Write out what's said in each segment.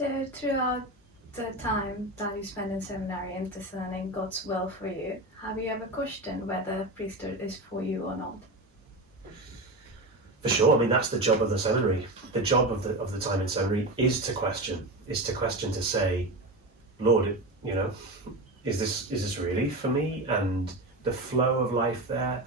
So throughout the time that you spend in seminary and discerning God's will for you, have you ever questioned whether priesthood is for you or not? For sure. I mean, that's the job of the seminary. The job of the time in seminary is to question, to say, Lord, is this really for me? And the flow of life there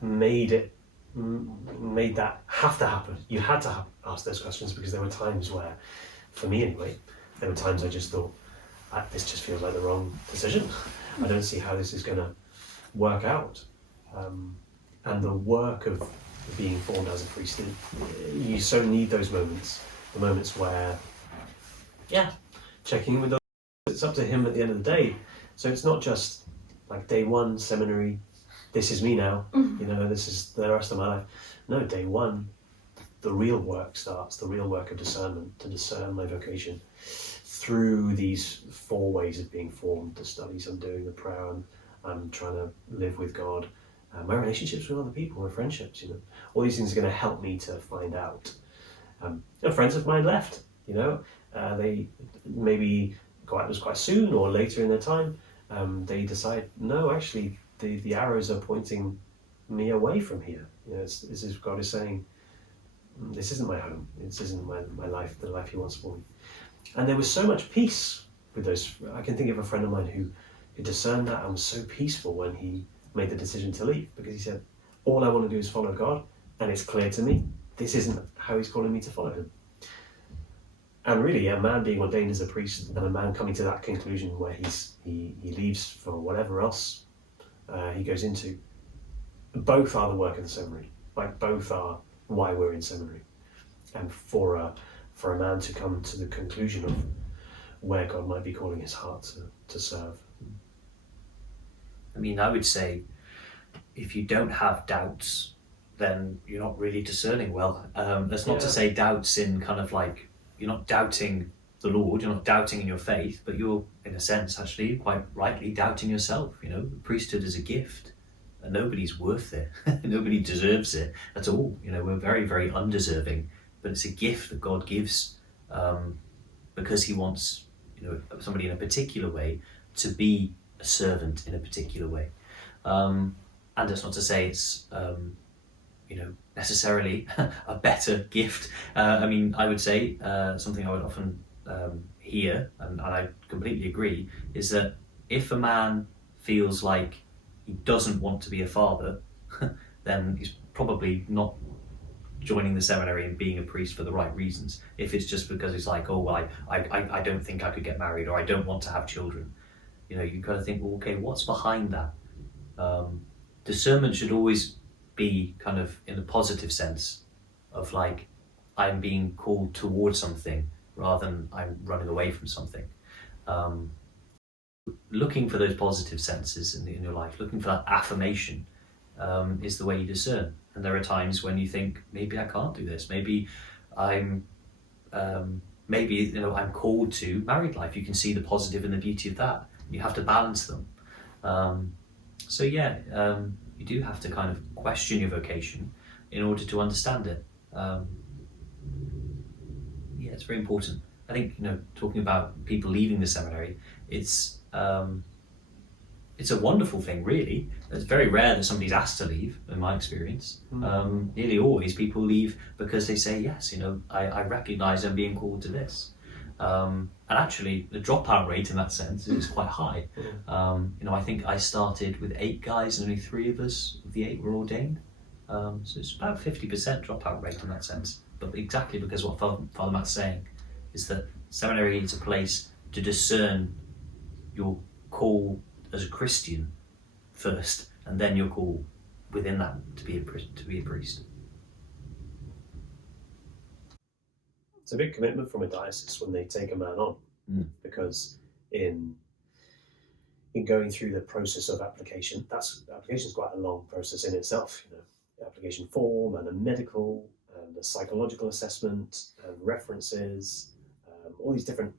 made that have to happen. You had to ask those questions, because there were times where, for me anyway, there were times I just thought, this just feels like the wrong decision. I don't see how this is going to work out. And the work of being formed as a priest, you so need those moments, the moments where, checking in with others, it's up to him at the end of the day. So it's not just like day one seminary, this is me now, this is the rest of my life. No, day one, the real work starts, the real work of discernment, to discern my vocation through these 4 ways of being formed: the studies I'm doing, the prayer I'm trying to live with God, my relationships with other people, my friendships, all these things are going to help me to find out. Friends of mine left, they maybe quite soon or later in their time, they decide, no, actually the arrows are pointing me away from here. It's as if God is saying, this isn't my home, this isn't my life, the life he wants for me. And there was so much peace with those. I can think of a friend of mine who discerned that and was so peaceful when he made the decision to leave, because he said, all I want to do is follow God, and it's clear to me this isn't how he's calling me to follow him. And really, a man being ordained as a priest and a man coming to that conclusion where he leaves for whatever else he goes into, both are the work of the seminary. Like, both are why we're in seminary. And for a man to come to the conclusion of where God might be calling his heart to serve. I mean, I would say, if you don't have doubts, then you're not really discerning well. That's not to say doubts in kind of like, you're not doubting the Lord, you're not doubting in your faith, but you're, in a sense, actually, quite rightly doubting yourself. The priesthood is a gift, and nobody's worth it. Nobody deserves it at all. We're very, very undeserving, but it's a gift that God gives because he wants, somebody in a particular way to be a servant in a particular way. And that's not to say it's, necessarily a better gift. I would say something I would often hear, and I completely agree, is that if a man feels like he doesn't want to be a father, then he's probably not joining the seminary and being a priest for the right reasons. If it's just because he's like, oh, well, I don't think I could get married, or I don't want to have children. You've got to think, well, okay, what's behind that? Discernment should always be kind of in a positive sense of like, I'm being called towards something rather than I'm running away from something. Looking for those positive senses in your life, looking for that affirmation is the way you discern. And there are times when you think, maybe I can't do this. Maybe I'm called to married life. You can see the positive and the beauty of that. You have to balance them. You do have to kind of question your vocation in order to understand it. It's very important. I think, talking about people leaving the seminary, it's a wonderful thing, really. It's very rare that somebody's asked to leave, in my experience. Nearly always people leave because they say, yes, I recognise I'm being called to this. And actually, the dropout rate in that sense is quite high. I think I started with 8 guys and only 3 of us, of the 8, were ordained. So it's about 50% dropout rate in that sense. But exactly because what Father Matt's saying is that seminary is a place to discern your call as a Christian first, and then your call within that to be a priest. It's a big commitment from a diocese when they take a man on, because in going through the process of application, application is quite a long process in itself. The application form and a medical and a psychological assessment and references, all these different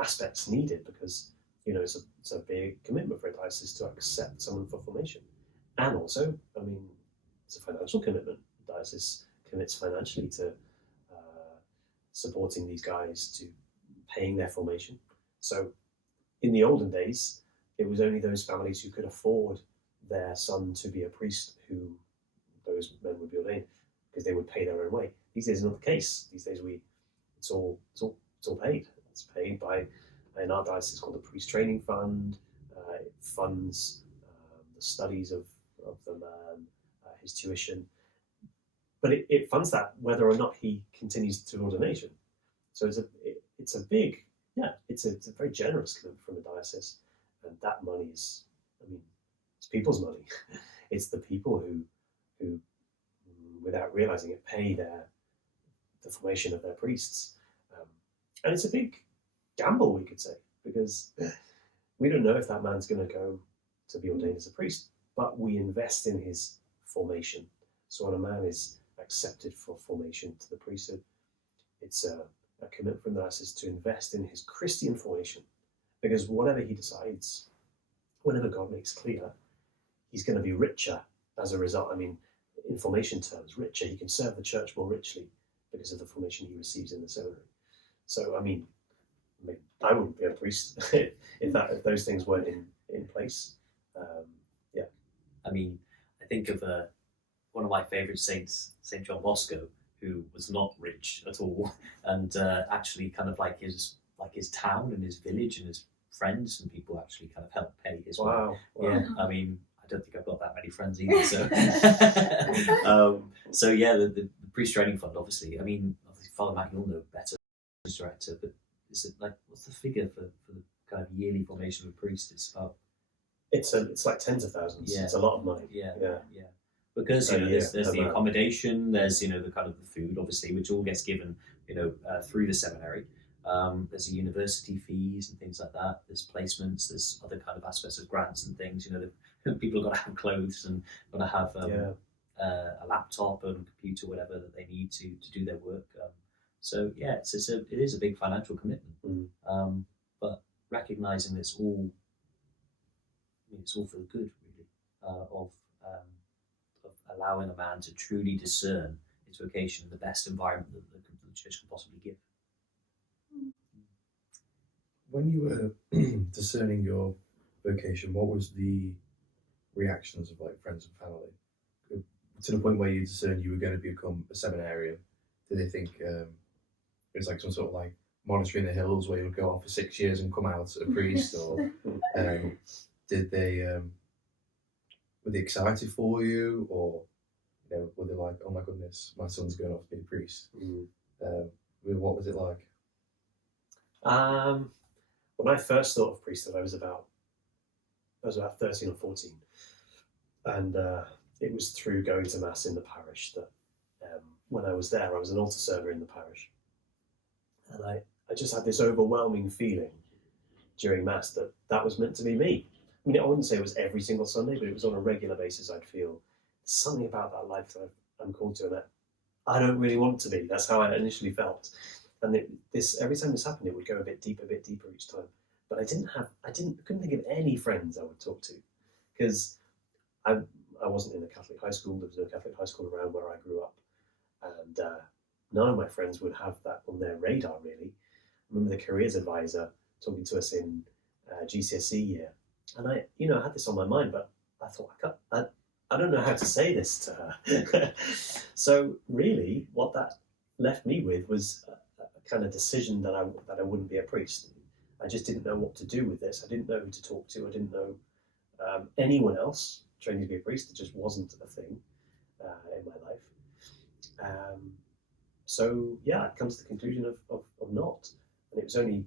aspects needed, because it's a big commitment for a diocese to accept someone for formation. And also, it's a financial commitment. The diocese commits financially to supporting these guys, to paying their formation. So in the olden days, it was only those families who could afford their son to be a priest who those men would be ordained, because they would pay their own way. These days, it's not the case. These days, it's all paid. It's paid by, in our diocese, called the Priest Training Fund. It funds the studies of the man, his tuition, but it funds that whether or not he continues to ordination. So it's a very generous commitment from a diocese, and that money is, I mean, it's people's money. It's the people who, without realizing it, pay the formation of their priests, and it's a big gamble, we could say, because we don't know if that man's going to go to be ordained as a priest, but we invest in his formation. So when a man is accepted for formation to the priesthood, it's a commitment from the diocese to invest in his Christian formation, because whatever he decides, whenever God makes clear, he's going to be richer as a result. I mean, in formation terms, richer. He can serve the church more richly because of the formation he receives in the seminary. So, I mean, I wouldn't be a priest if those things weren't in place. Yeah. I mean, I think of one of my favourite saints, Saint John Bosco, who was not rich at all, and actually kind of like his town and his village and his friends and people actually kind of helped pay his way. Wow. Yeah, I mean, I don't think I've got that many friends either. So, so yeah, the priest training fund, obviously. I mean, obviously, Father Matt, you'll know better, as director, but is it like, what's the figure for the kind of yearly formation of a priest? It's about. It's like tens of thousands. Yeah. It's a lot of money. Yeah. Because there's the accommodation, there's the kind of the food, obviously, which all gets given through the seminary. There's the university fees and things like that. There's placements. There's other kind of aspects of grants and things. People have got to have clothes and got to have a laptop and computer, whatever that they need to do their work. So yeah, it is a big financial commitment. But recognizing it's all for the good, really, of allowing a man to truly discern his vocation in the best environment that the church can possibly give. When you were discerning your vocation, what was the reactions of like friends and family? To the point where you discerned you were going to become a seminarian, did they think it was like some sort of like monastery in the hills where you would go off for 6 years and come out a priest, or did they were they excited for you, or were they like, oh my goodness, my son's going off to be a priest? What was it like? When I first thought of priesthood, I was about 13 or 14, and it was through going to mass in the parish that when I was there, I was an altar server in the parish, and I just had this overwhelming feeling during mass that was meant to be me. I mean, I wouldn't say it was every single Sunday, but it was on a regular basis. I'd feel something about that life that I'm called to, and that I don't really want to be. That's how I initially felt. And every time this happened, it would go a bit deeper each time. But I couldn't think of any friends I would talk to, because I wasn't in a Catholic high school. There was no Catholic high school around where I grew up, and none of my friends would have that on their radar, really. I remember the careers advisor talking to us in GCSE year, and I had this on my mind, but I thought I don't know how to say this to her. So really, what that left me with was a kind of decision that I wouldn't be a priest. I just didn't know what to do with this. I didn't know who to talk to. I didn't know anyone else training to be a priest. It just wasn't a thing in my life. So yeah, it comes to the conclusion of not. And it was only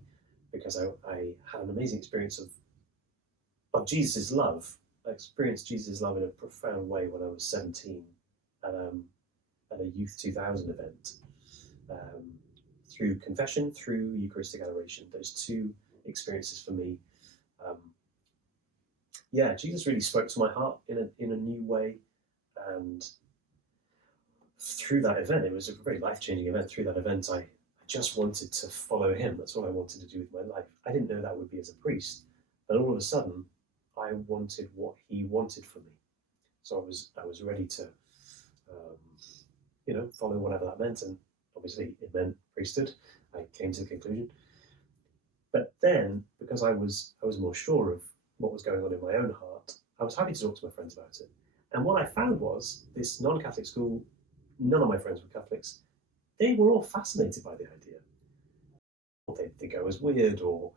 because I had an amazing experience of Jesus' love. I experienced Jesus' love in a profound way when I was 17 at a Youth 2000 event. Through confession, through Eucharistic adoration, those two experiences for me. Jesus really spoke to my heart in a new way, and through that event, it was a very life-changing event. Through that event, I just wanted to follow him. That's what I wanted to do with my life. I didn't know that would be as a priest, but all of a sudden, I wanted what he wanted for me. So I was ready to, follow whatever that meant, and obviously it meant priesthood. I came to the conclusion, But then, because I was more sure of what was going on in my own heart, I was happy to talk to my friends about it. And what I found was this non-Catholic school, none of my friends were Catholics. They were all fascinated by the idea. They'd think I was weird, or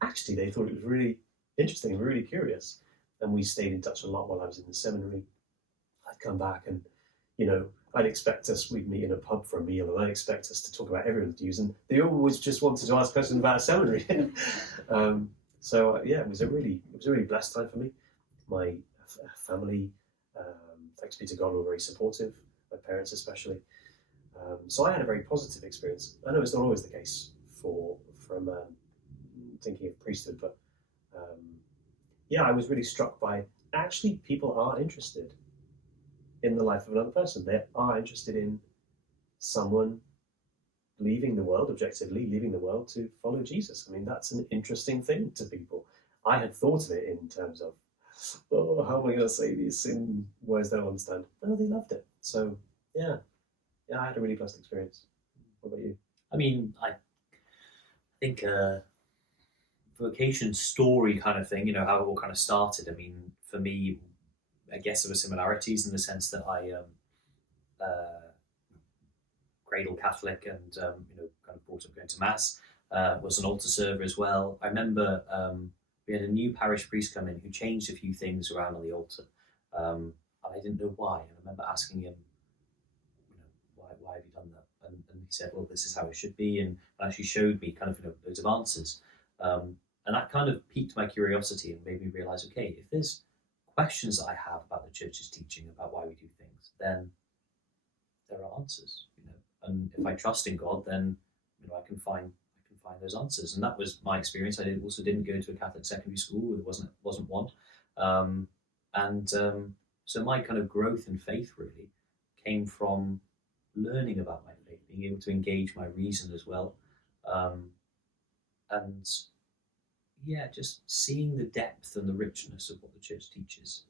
actually they thought it was really interesting and really curious. And we stayed in touch a lot while I was in the seminary. I'd come back and, I'd expect we'd meet in a pub for a meal, and I'd expect us to talk about everyone's views, and they always just wanted to ask questions about seminary. It was a really blessed time for me. My family, thanks be to God, were very supportive, my parents especially. So I had a very positive experience. I know it's not always the case for a man thinking of priesthood, but I was really struck by actually people are interested in the life of another person. They are interested in someone leaving the world, objectively leaving the world to follow Jesus. I mean, that's an interesting thing to people. I had thought of it in terms of, oh, how am I going to say this in words they don't understand? No, they loved it. So, I had a really blessed experience. What about you? I mean, I think vocation story kind of thing, how it all kind of started. I mean, for me, I guess there were similarities in the sense that I cradle Catholic and kind of brought up going to mass. Was an altar server as well. I remember we had a new parish priest come in who changed a few things around on the altar, and I didn't know why. And I remember asking him, why have you done that? And he said, well, this is how it should be, and actually showed me kind of loads of answers. And that kind of piqued my curiosity and made me realise, okay, if there's questions that I have about the church's teaching about why we do things, then there are answers, And if I trust in God, then I can find those answers. And that was my experience. I also didn't go to a Catholic secondary school. It wasn't one. So my kind of growth in faith really came from learning about my faith, being able to engage my reason as well, and just seeing the depth and the richness of what the church teaches.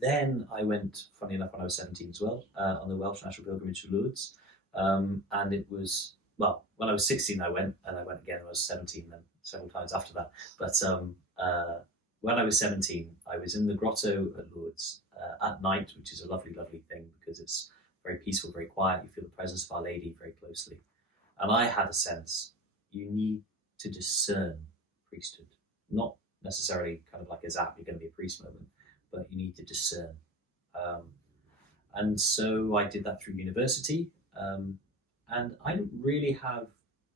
Then I went, funny enough, when I was 17 as well, on the Welsh National Pilgrimage to Lourdes. And it was, well, when I was 16 I went, and I went again when I was 17, then several times after that. But when I was 17, I was in the grotto at Lourdes at night, which is a lovely, lovely thing because it's very peaceful, very quiet. You feel the presence of Our Lady very closely. And I had a sense, you need to discern priesthood. Not necessarily kind of like a zap, you're going to be a priest moment, but you need to discern. And so I did that through university. And I didn't really have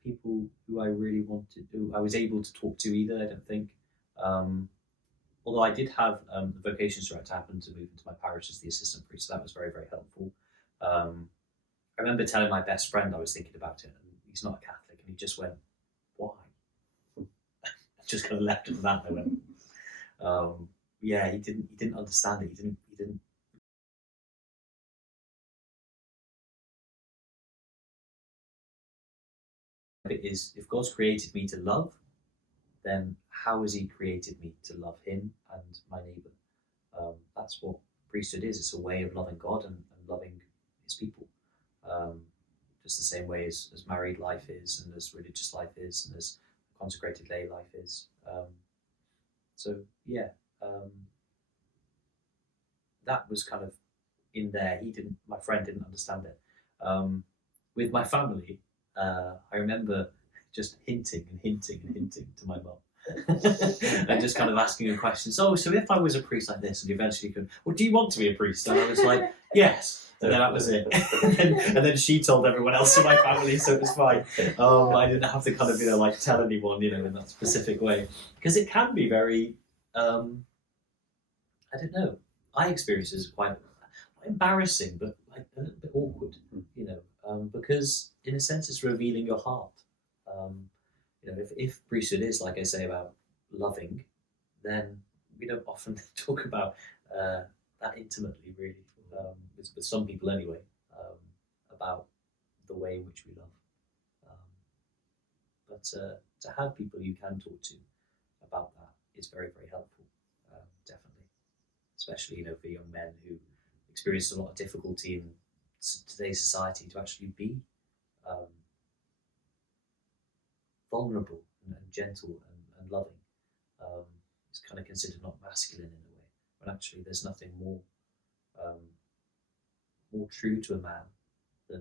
people who I was able to talk to either, I don't think. Although I did have the vocations director happen to move into my parish as the assistant priest, so that was very, very helpful. I remember telling my best friend I was thinking about it, and he's not a Catholic, and he just went, why? I just kind of left it at that, and I went, he didn't understand it, he didn't it is, if God's created me to love, then how has he created me to love him and my neighbour? That's what priesthood is. It's a way of loving God and loving his people. Just the same way as married life is, and as religious life is, and as consecrated lay life is. That was kind of in there. My friend didn't understand it. With my family, I remember just hinting to my mum. And just kind of asking her questions. Oh, so if I was a priest like this, and eventually could, well, do you want to be a priest? And I was like, yes. And then that was it. and then she told everyone else in my family, so it was fine. I didn't have to kind of, tell anyone, in that specific way. Because it can be very, I don't know. I experience it as quite embarrassing, but a little bit awkward, because in a sense it's revealing your heart. If priesthood is, like I say, about loving, then we don't often talk about that intimately, really, with some people anyway, about the way in which we love. But to have people you can talk to about that is very, very helpful, definitely. Especially, for young men who experience a lot of difficulty in today's society to actually be vulnerable and gentle and loving is kind of considered not masculine in a way, when actually there's nothing more more true to a man than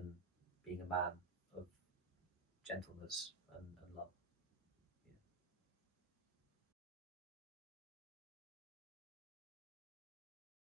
being a man of gentleness and love.